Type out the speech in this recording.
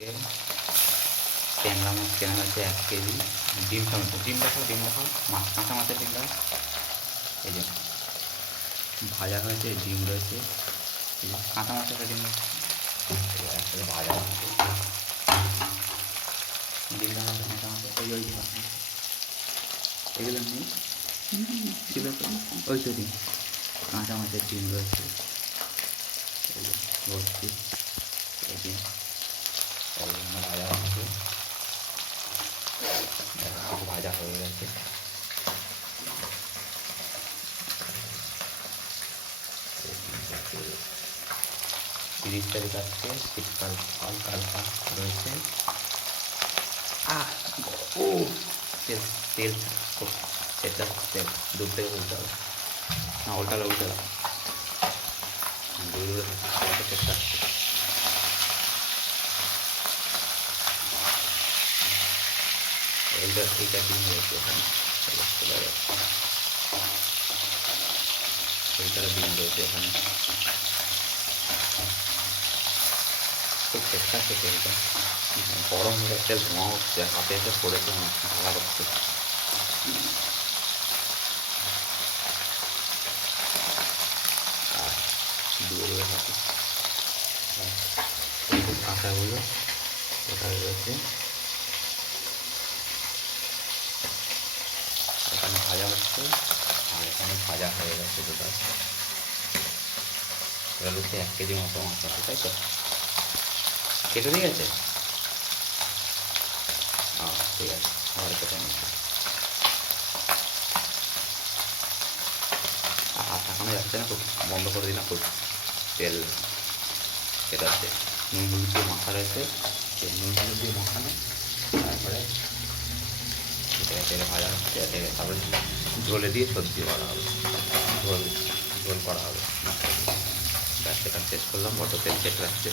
ট্যাংরা মাছ কেনা হয়েছে 1 কেজি। ডিম টমেটো, ডিম দেখো মাছ, কাঁচা মাছের ডিম দেখো। এই যে ভাজা হয়েছে, ডিম রয়েছে, এই যে কাঁচা মাছের একটা ডিম রয়েছে, একসাথে ভাজা হচ্ছে ডিম দেখা হচ্ছে কাঁচা মাছের। ওই এগুলো নেই ছিল তো, ওই তো ডিম, কাঁচা মাছের ডিম রয়েছে, এই যে ভর্তি এই ডিম ভাজা হচ্ছে, ভাজা হয়ে গেছে। 30 তারিখ আজকে, শীতকাল হালকা হালকা রয়েছে। ও তেল তেল সেটা তেল দূর থেকে উল্টে হবে না, উল্টালে দূরে চেষ্টা এইটা ডিম রয়েছে এখানে, এইটার ডিম রয়েছে এখানে, খুব চেষ্টা আছে তেলটা গরম হয়ে যাচ্ছে, ধোঁয়া হচ্ছে, হাতে এসে পড়েছে, ভালো করছে। আর দূরে থাকে এইসব কাঁচাগুলো এখানে রয়েছে, এখানে ভাজা হচ্ছে আর এখানে ভাজা হয়ে গেছে টোটাল। এটা হচ্ছে 1 কেজি মতো মাছ আছে, তাই তো? কেটে দিয়ে গেছে? ঠিক আছে, আবার কেটে নিচ্ছি। হাত এখনো যাচ্ছে না, খুব বন্ধ করে দিলাম, খুব তেল এটা হচ্ছে নুন হলুদ দিয়ে মাখা রয়েছে, নুন হলুদ দিয়ে মাখানো, তারপরে তেলে ভাজা হচ্ছে, তারপরে ঝোলে দিয়ে সবজি করা হবে, ঝোল করা হবে। ব্যাস, সেটা শেষ করলাম, বড্ড তেল চেটে রাখছে।